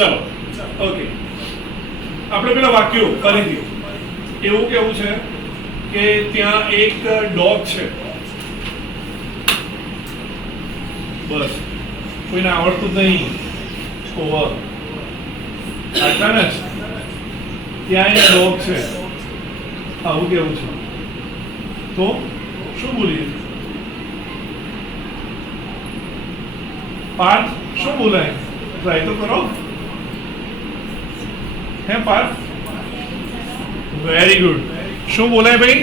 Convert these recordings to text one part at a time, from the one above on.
ચલો ઓકે, આપણે પેલા વાક્યો ફરીથી એવું કેવું છે કે ત્યાં એક ડોગ છે, બસ કોઈને આવડતું જ નહીં, ઓવર આટલા ને ત્યાં એક ડોગ છે, આવું કેવું છે તો શું બોલીએ? પાર્થ શું બોલાય? ટ્રાય તો કરો હે પાર્થ. Very good. શું બોલાય ભાઈ?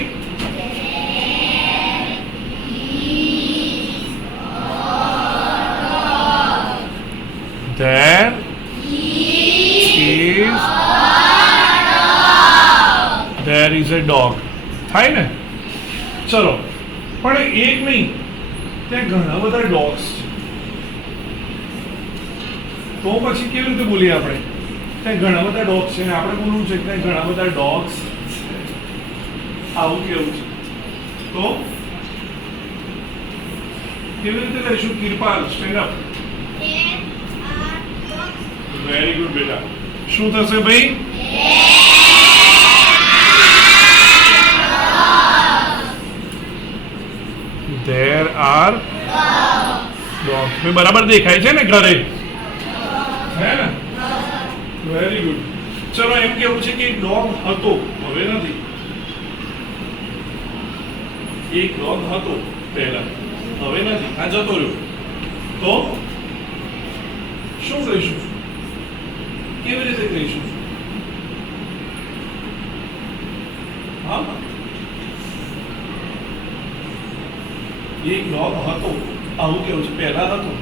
There is a dog. થાય ને? ચલો, પણ એક નહીં, ત્યાં ઘણા બધા ડોગ્સ છે, તો પછી કેવી રીતે બોલીએ આપણે? ત્યાં ઘણા બધા ડોગ્સ છે ને આપણે બોલવું છે કે ત્યાં ઘણા બધા ડોગ્સ, આવું કેવું છે તો કેવી રીતે લઈશું? કિરપાલ સ્ટેન્ડ અપ. વેરી ગુડ બેટા. શું થશે ભાઈ? There are dogs. મેં બરાબર દેખાય છે ને ઘરે? હે ને? Very good. ચલો, એમ કેવું છે કે એક ડોગ હતો, હવે નથી. એક ડોગ હતો પહેલા, હવે નથી, આ જતો રહ્યો, તો શું કહીશું? કેવી રીતે કહીશું? હા, એક ડોગ હતો, આવું કેવું છે? પહેલા હતો,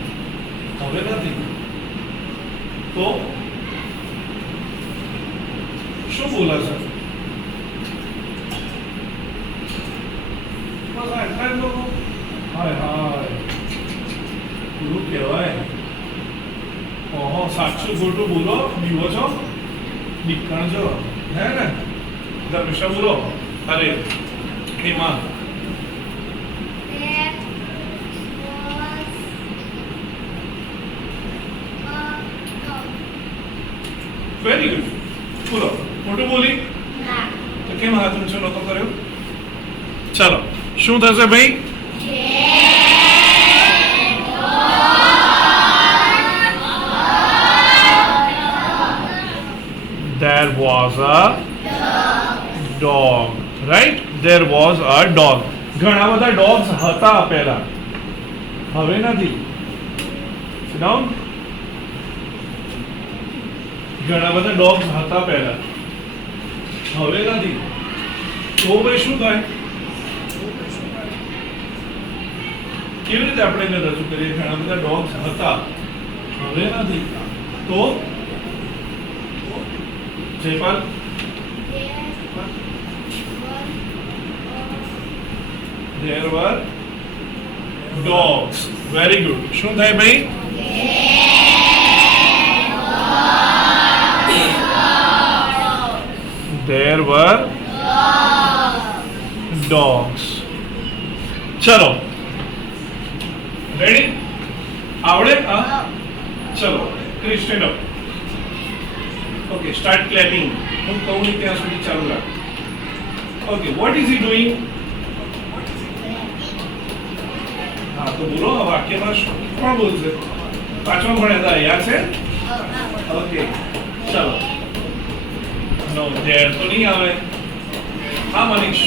હવે નથી, તો શું બોલાશે? હાય હાય, પૂરું કહેવાય. ઓહો, સાચું ખોટું બોલો, બીવો છો, દીકણ છો, હે ને? ધર્મિષ્ઠા બોલો. અરે એમાં વેરી ગુડ. બોલો, મોટું બોલી તો કેમ હાથ ઊંચો નતો કર્યો? ચાલો, શું થશે ભાઈ? There was a dog, right? There was a dog. ઘણા બધા ડોગ્સ હતા પહેલા, હવે નથી. Sit down. ઘણા બધા ડોગ્સ હતા પહેલા, હવે નથી, તો ભાઈ શું થાય? કેવી રીતે આપણે એને રજૂ કરીએ? ઘણા બધા ડોગ્સ હતા, હવે નથી, તો Jaipal. There were dogs. Very good. શું થાય ભાઈ? There were dogs. ચલો, રેડી? આવડે? ચલો, Kris stand up. Okay, start clapping. હું કહું ને ત્યાં સુધી ચાલુ રાખ. Okay, what is he doing? હા, તો બોલો, આ વાક્યમાં કોણ બોલશે? પાંચમા ભણ્યા હતા, યાદ છે? ઓકે, ચલો. નો, ધેર તો નહીં આવે. હા મનીષ.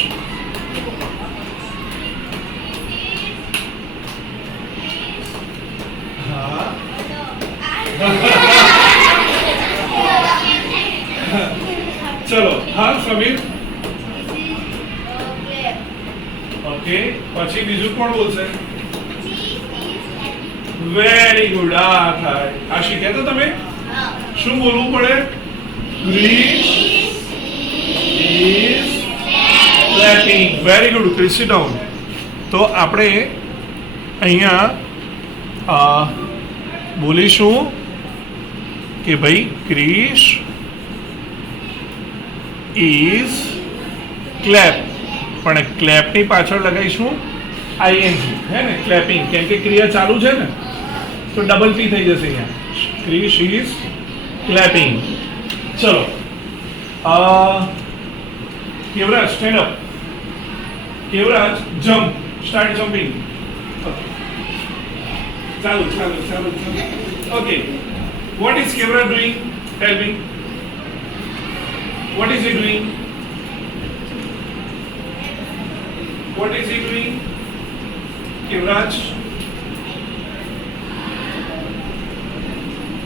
હા. ચલો, હા સમીર. ઓકે, પછી બીજું કોણ બોલશે? Very good. આ થાય. આ શીખ્યા તો તમે? શું બોલવું પડે? Chris is clapping. Very good. Chris, sit down. તો આપણે અહીંયા બોલીશું કે ભાઈ ક્રિશ ઇઝ ક્લેપ, પણ ક્લેપની પાછળ લગાવીશું આઈએનજી, હે ને? ક્લેપિંગ, કેમ કે ક્રિયા ચાલુ છે ને, તો ડબલ પી થઈ જશે અહીંયા. Krish is clapping. ચલો Kevraj stand up. Kevraj jump. Start jumping. ચાલુ. Okay, what is Kevraj doing? Tell me. What is he doing? What is he doing? Kevraj?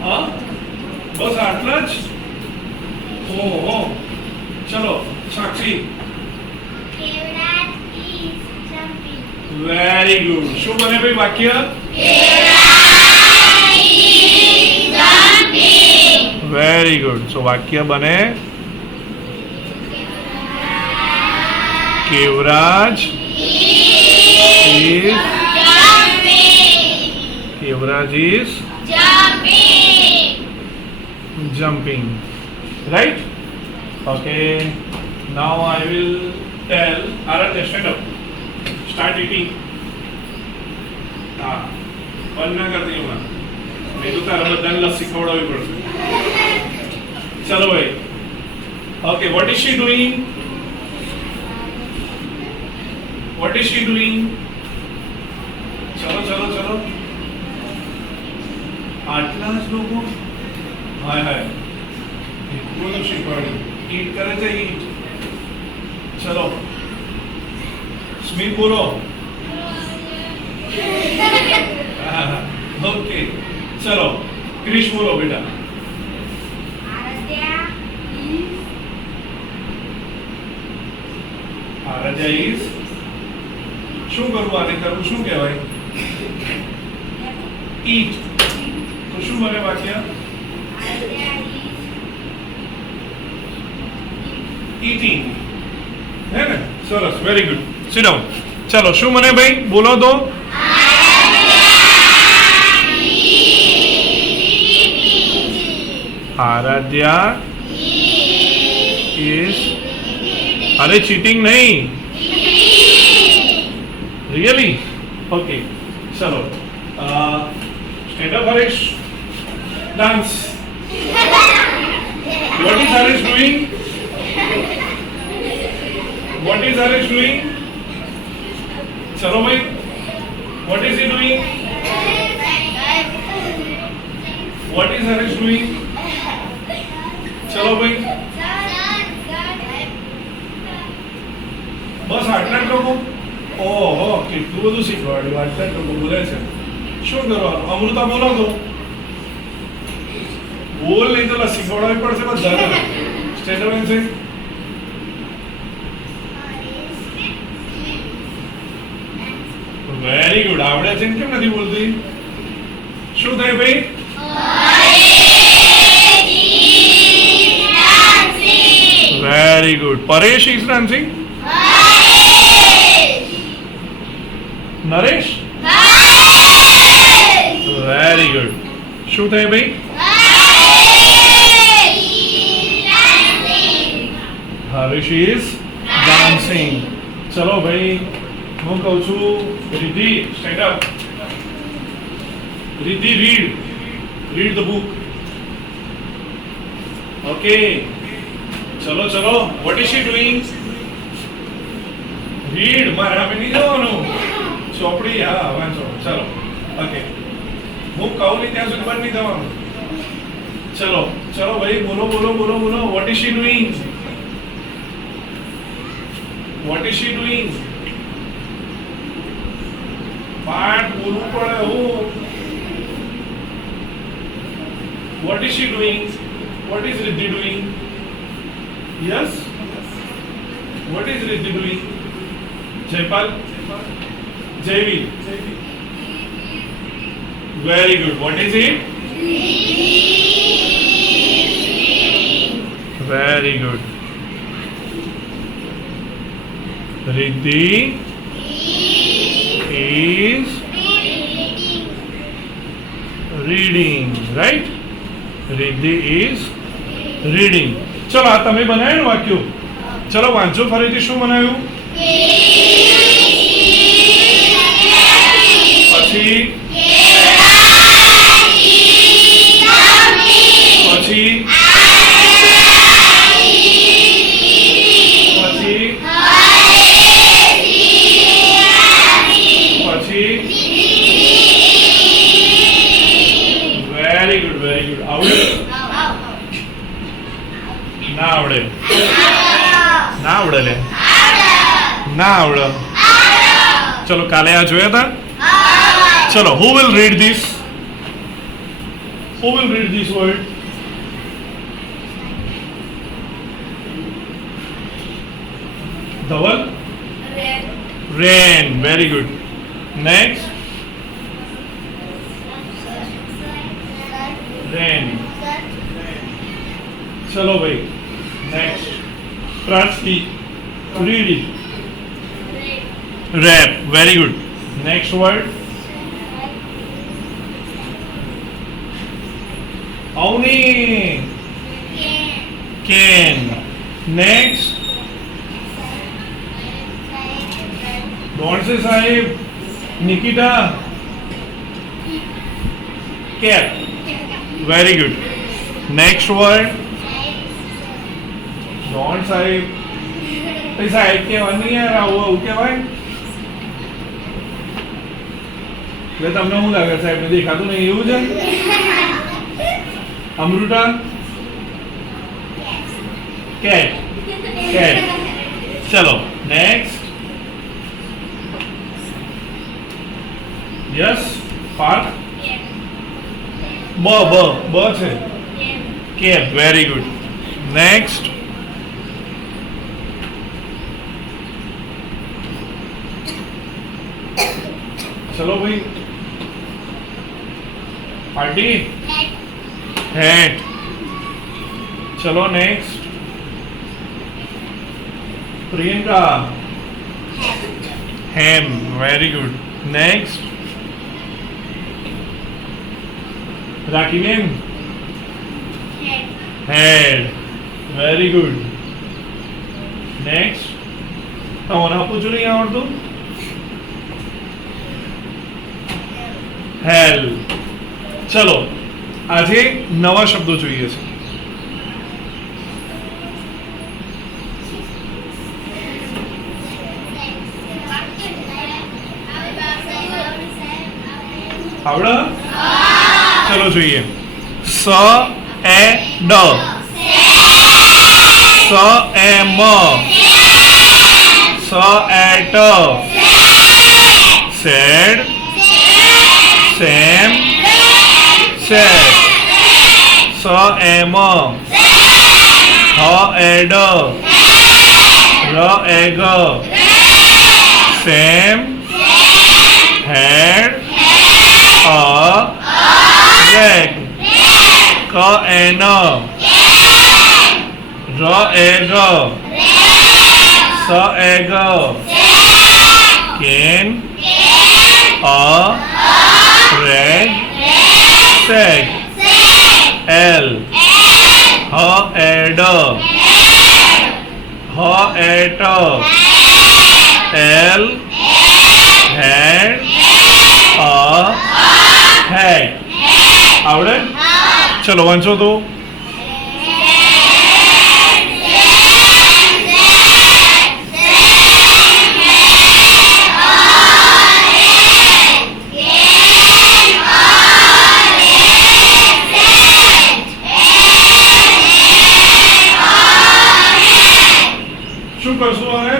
હા, બસ આટલા જ. ઓહો, ચલો સાક્ષી. Kevraj is jumping. Very good. શું બને ભાઈ વાક્ય? Very good. સો વાક્ય બને કેવરાજ is Kevraj is jumping. Right? Okay. Now I will tell Aradhya, stand up. Start eating. હા, બંધ ના કરતી હમણાં. મેં તો તારા બધાને લસ્સી ખવડાવવી પડશે. ચલો ભાઈ. Okay, what is she doing? What is she doing? ચલો. આટલા જ લોકો? હાય. એટલું બધું શીખવાડ્યું. ઈટ કરે છે ઈટ. ચલો. સ્મિત બોલો. ઓકે, ચલો. ક્રિશ બોલો બેટા. આરાધ્યા ઇઝ શું કરવું? આને કરવું શું કહેવાય? ઈટ. તો શું બને વાક્ય? ઈટિંગ. હે ને? સરસ, વેરી ગુડ. Sit down. ચલો, શું મને ભાઈ બોલો તો? આરાધ્યા ઇઝ, અરે ચીટિંગ નહીં, રિયલી? ઓકે, ચલો. Stand up Haresh. Dance. What is Harish doing? What is Harish doing? ચલો ભાઈ. What is he doing? What is Harish doing? ચલો ભાઈ. બસ આટલા જ લોકો? ઓહો, કેટલું બધું શીખવાડ્યું. આટલા જ લોકો બોલે છે. શું કરવાનું? અમૃતા બોલો તો. બોલ નહીં તો શીખવાડવી પડશે બધાને. સ્ટેન્ડ અપ છે. Very good. આવડે છે ને કેમ નથી બોલતી? શું થાય ભાઈ? Very good. Paresh is dancing. Naresh? Very good. શું થાય ભાઈ? Harish is dancing. ચલો ભાઈ, હું કહું છું Riddhi stand up. Riddhi read the book. Okay, ચલો. What is she doing? Read. મારે આપણે નહીં જવાનું. ચોપડી. હા, વાંચો. ચલો. ઓકે, હું કહું નહીં ત્યાં સુધી બંધ નહીં થવાનું. ચલો ભાઈ, બોલો. What is she doing? What is she doing? પાઠ બોલવું પડે. What is she doing? What is Riddhi doing? Yes? What is Riddhi doing? Jaipal? Jaiveer? Very good. What is it? Very good. Riddhi is reading, right? Riddhi is reading. ચલો, આ તમે બનાવ્યું વાક્યો. ચલો વાંચો ફરીથી. શું બનાવ્યું? પછી ના આવડે ના આવડે લે ના આવડે ચલો કાલે આ જોયા હતા ચલો who will read this word Dhawal rain very good next rain चलो भाई next Prati read it rap very good next word Avni can next कौन से साहिब Nikita cap very good next word डॉन साहिब साहिब के नहीं यार આવું કે ભાઈ એટલે તમને શું લાગે સાહેબ ને દેખાતું નહીં એવું છે અમૃતા કેટ કેટ ચલો નેક્સ્ટ यस पार्क ब છે કેપ વેરી ગુડ નેક્સ્ટ चलो भाई पार्टी हेड चलो नेक्स्ट प्रियंका हेम very good next Rakhi ma'am head very good next તમારે પૂછું નહીં આવડતું હેલ ચલો આજે નવા શબ્દો જોઈએ છે આવડે ચલો જોઈએ સ એ ડ સ એ મ સ એ ટ સેડ સેમ સેડ સ એ મ હ એ ડ ર એ ગ સેમ હેડ અ રેગ ક એ ન ર એ ગ સ એ ગ can a rag sag L હ એ ડ હ એ ટ એલ હેડ અ હેડ આવડે ચલો વાંચો તો શું કરશું હવે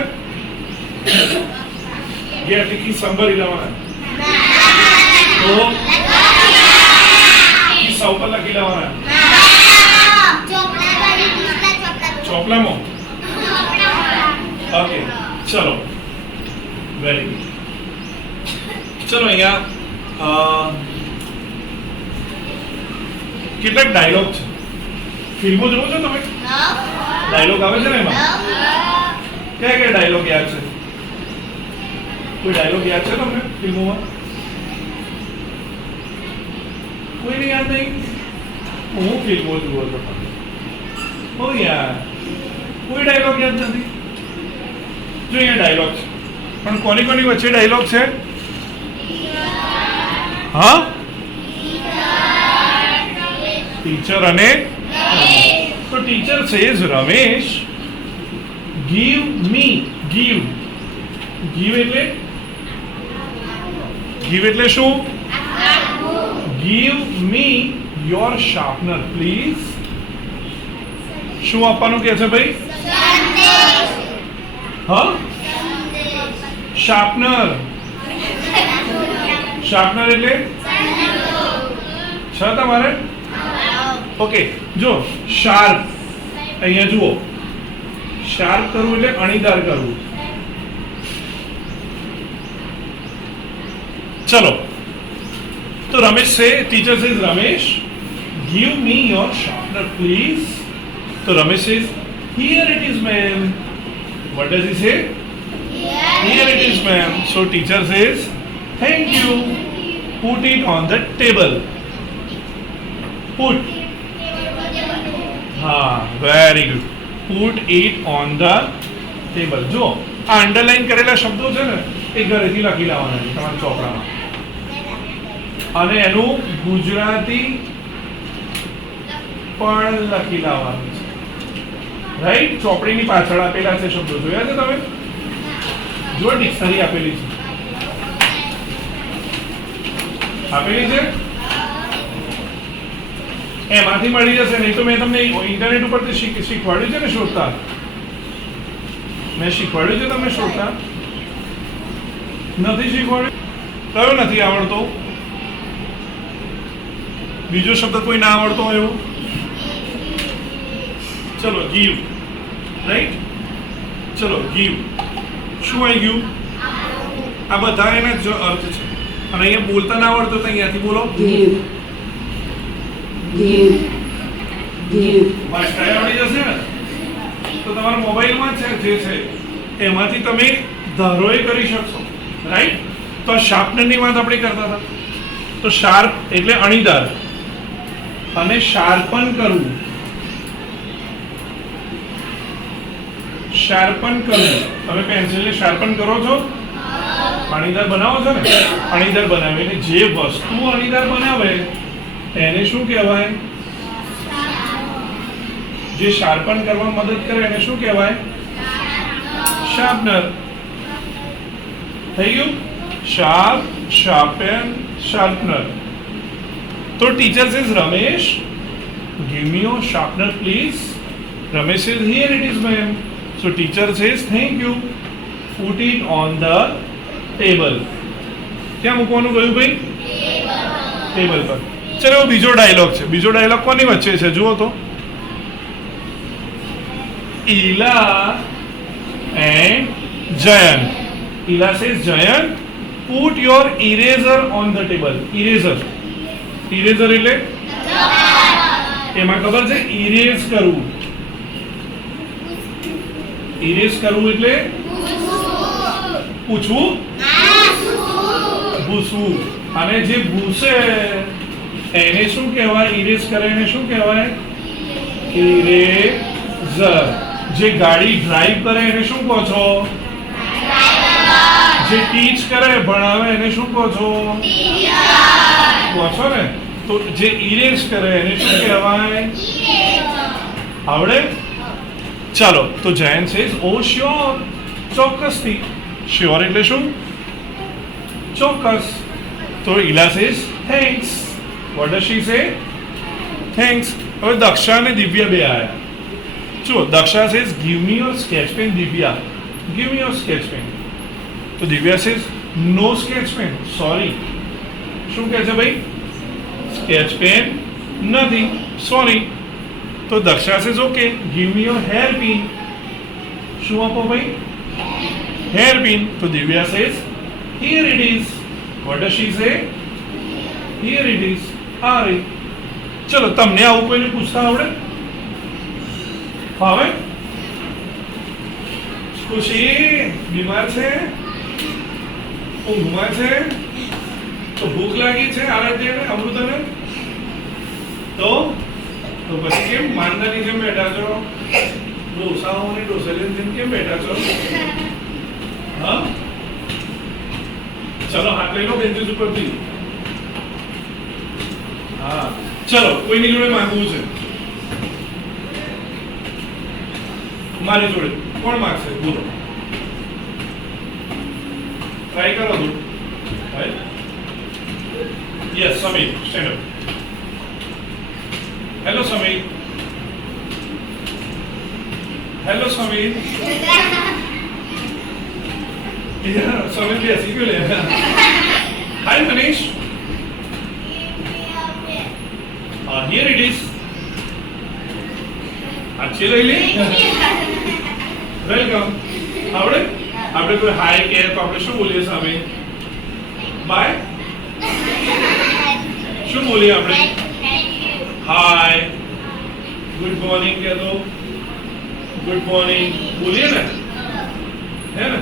ગયા ટીકી સંભાળી લેવાના તો કિસ્સા ઉપર લખી લેવાના ચોપડામાં ઓકે ચલો વેરી ગુડ ચલો અહીંયા કેટલાક ડાયલોગ છે ફિલ્મો જોવો છો તમે ડાયલોગ આવે છે ને એમાં કયા કયા ડાયલોગ યાદ છે કોઈ ડાયલોગ યાદ છે તમને ફિલ્મોમાં કોઈને યાદ નહીં હું ફિલ્મો જુઓ છો ઓ યાર કોઈ ડાયલોગ યાદ નથી જો અહીંયા ડાયલોગ છે પણ કોની કોની વચ્ચે ડાયલોગ છે હા ટીચર અને તો teacher says Ramesh give me give give એટલે શું give me your sharpener please. શું આપવાનું કહે છે ભાઈ? હા, શાર્પનર. શાર્પનર એટલે છે તમારે? ઓકે, જો શાર્પ, અહીંયા જુઓ, શાર્પ કરવું એટલે અણીદાર કરવું. ચલો, તો રમેશ છે, teacher says Ramesh, give me your sharpener please. તો Ramesh says, here it is ma'am. What does he say? Here it is ma'am. So teacher says, thank you. Put it on the table. Put. Very good. Put it on the table. જો આ underline કરેલા શબ્દો છે ને એ ઘરેથી લખી લાવવાના છે તમારા ચોપડામાં, અને એનું ગુજરાતી પણ લખી લાવવાનું છે. રાઈટ? ચોપડીની પાછળ આપેલા છે શબ્દો, જોયા છે તમે? જો ડિક્શનરી આપેલી છે, આપેલી છે, એમાંથી મળી જશે. નહીં તો મેં તમને ઇન્ટરનેટ ઉપરથી શીખવાડ્યું છે ને શોધતા. મેં શીખવાડ્યું છે તમને શોધતા? નથી શીખવાડ્યું? કયો નથી આવડતો? બીજો શબ્દ કોઈ ના આવડતો હોય એવું? ચલો, ગીવ. રાઈટ? ચલો, ગીવ. શું આવી ગયું? આ બધા એના જ અર્થ છે. અને અહીંયા બોલતા ના આવડતો તો અહીંયાથી બોલો. ભાષા આવડી જશે ને તો તમારા મોબાઈલમાં છે જે છે એમાંથી તમે ધારોએ કરી શકશો. રાઈટ? તો આ શાર્પનરની વાત આપણે કરતા હતા. તો શાર્પ એટલે અણીદાર, અને શાર્પન કરવું, શાર્પન કરવું. તમે પેન્સિલને શાર્પન કરો છો, અણીદાર બનાવો છો ને. અણીદાર બનાવીને જે વસ્તુ અણીદાર બનાવે એને શું કહેવાય? જે શાર્પન કરવામાં મદદ કરે એને શું કહેવાય? શાર્પનર. થઈ ગયું? Sharp, sharpen, sharpener. તો teacher says Ramesh, give me your sharpener please. Ramesh says, here it is ma'am. So teacher says, thank you. Put it on the table. ક્યાં મૂકવાનું કહ્યું ભાઈ? ટેબલ પર. ચલો, બીજો ડાયલોગ છે. બીજો ડાયલોગ કોની વચ્ચે છે જુઓ તો. Ila and Jayant. Ila says Jayant, put your eraser on the table. Eraser. Eraser એટલે એમાં ખબર છે? ઇરેઝ કરવું. ઇરેઝ કરવું એટલે પૂછવું, ભૂસવું. અને જે ભૂસે એને શું કહેવાય? ઇરેઝ કરે એને શું કહેવાય? ઇરેઝર. જે ગાડી ડ્રાઈવ કરે એને શું કહો છો? જે ટીચ કરે, ભણાવે એને શું કહો છો? કહો છો ને. તો જે ઇરેઝ કરે એને શું કહેવાય? આવડે? ચાલો, તો જયંત સેઝ, ઓ શ્યોર, ચોક્કસથી. શ્યોર એટલે શું? ચોક્કસ. તો Ila says, thanks. What does she say? Thanks. હવે દક્ષા અને દિવ્યા બે આયા. જુઓ, Daksha says, give me your sketch pen. Divya, give me your sketch pen. તો Divya says, no sketch pen, sorry. શું કહે છે ભાઈ? સ્કેચ પેન નથી, સોરી. તો Daksha says, okay, give me your hair pin. શું આપો ભાઈ? Hair pin. તો Divya says, here it is. What does she say? Here it is. આ રહી. ચલો, તમને આવું કોઈને પૂછતા આવડે? ફાવે? ખુશી બીમાર છે, ઊંઘમાં છે, તો ભૂખ લાગી છે આરાધ્યાને, અમૃતાને, તો પછી કેમ માંદાની જેમ બેઠા છો? ડોસાઓની ડોસેલીની જેમ કેમ બેઠા છો? હા, ચલો હાથ લઈ લો બેન્ચીસ ઉપરથી. હા, ચલો, કોઈની જોડે માંગવું છે? મારી જોડે કોણ માંગશે? બોલો, ટ્રાય કરો તો. Yes, Sameer, stand up. Hello Sameer. Hello Sameer. Sameer બેસી ગયો લે. હાય મનીષ. Here it is. अच्छी लगी ली. વેલકમ. આપણે કોઈ હાય કે તો આપણે શું બોલીએ સામે? બાય. શું બોલીએ આપણે? હાય. ગુડ મોર્નિંગ કહે દો. ગુડ મોર્નિંગ બોલીએ ને? હે ને?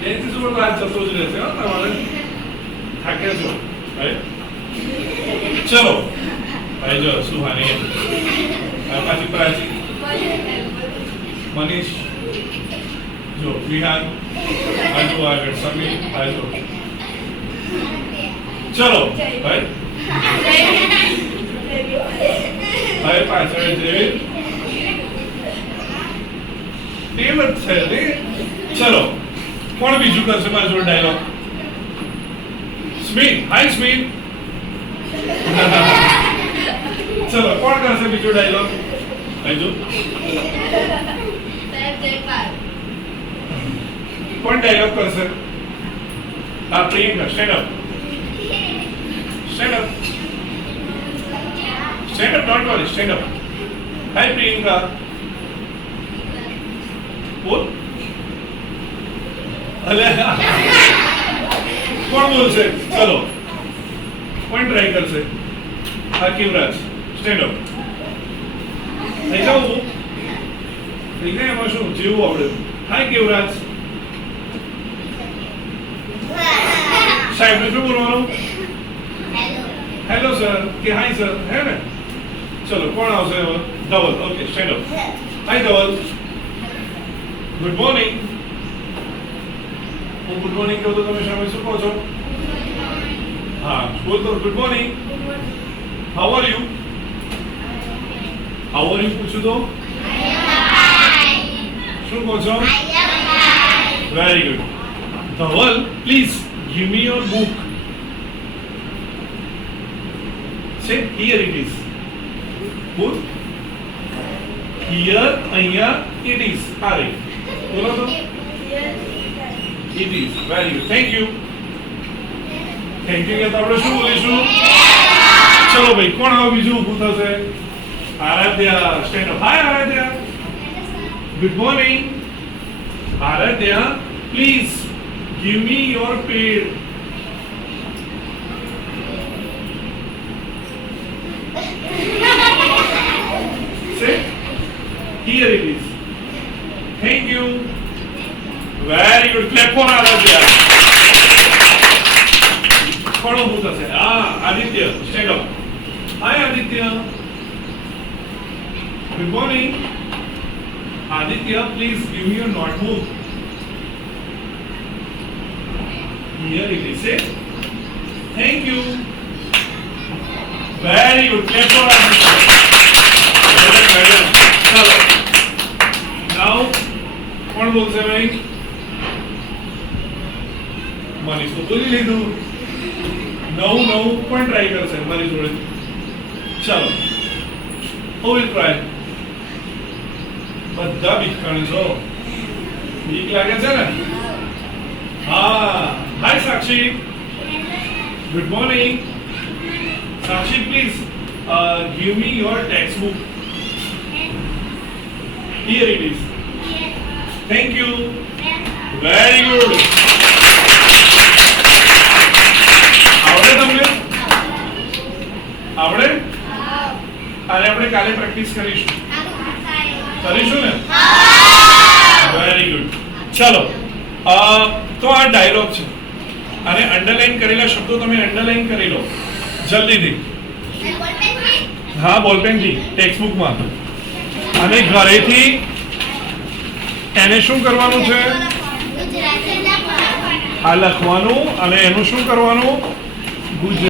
બેનથી શું વાત જતો જ રહેશે હો તમારે. થાક્યા છો ભાઈ? ચલો ભાઈ જો સુહાની પાછી પ્રાચી મનીષ જો વિહાન આજુ આગળ સમીર આજુ ચલો ભાઈ ભાઈ પાછળ જેવી ટેવ જ છે ને. ચલો કોણ બીજું કરશે મારા જોડે ડાયલોગ? સ્મિત. હાય સ્મિત. ચલો કોણ કરશે બીજો ડાયલોગ? હજુ કોણ ડાયલોગ કરશે? આ Priyanka. Stand up. Stand up. Stand up. Don't worry. Stand up. Hi Priyanka. બોલ. અલે કોણ બોલશે? ચલો કોણ ટ્રાય કરશે? હા કેવરાજ. Stand up. થઈ જાવ થઈ જાય એમાં શું જેવું આવડે. હાય કેવરાજ. સાહેબ શું બોલવાનું? હેલો સર કે હાય સર હે ને? ચલો કોણ આવશે હવે? Dhaval. Okay stand up. Hi Dhaval. Good morning. હું ગુડ મોર્નિંગ કહું તો તમે સામે શું કહો છો? હા બોલ તો good morning. How are you? How are you પૂછું તો શું કહો છો? Very good. Dhaval please give me your book. સે હિયર ઇટ ઇઝ. બોલ. હિયર અહીંયા ઇટ ઇઝ. આ રહી. બોલો તો. It is. Very good. Thank you. Thank you. તો આપણે શું બોલીશું? ચલો ભાઈ કોણ હવે બીજું ઊભું થશે? Aaradhya. Stand up. Hi Aaradhya. Good morning. Aaradhya please give me your pad. Say here it is. Thank you. Very good. Clap for Aaradhya. કોણ ઊભું થશે? હા Aditya. Stand up. Hi Aditya. Good morning. Aditya please give me your notebook. Here it is. Say thank you. Very good. Clap for Aditya. ચલો now કોણ બોલશે ભાઈ? મનીષ તો બોલી લીધું. નવું પણ ટ્રાય કરશે મારી જોડે. ચાલો હુ વિલ ટ્રાય? બધા બીકણ છો. બીક લાગે છે ને? હા. Hi Sakshi. Good morning. Sakshi please give me your text book. Here it is. Thank you. Very good. આવડે તમને? આવડે? અને આપણે કાલે પ્રેક્ટિસ કરીશું ને? Very good. ચલો તો આ ડાયલોગ છે અને અંડરલાઈન કરેલા શબ્દો તમે અંડરલાઈન કરી લો જલ્દીથી. હા બોલપેનથી ટેક્સ્ટબુકમાં. અને ઘરેથી એને શું કરવાનું છે? આ લખવાનું અને એનું શું કરવાનું? ગુજરાતી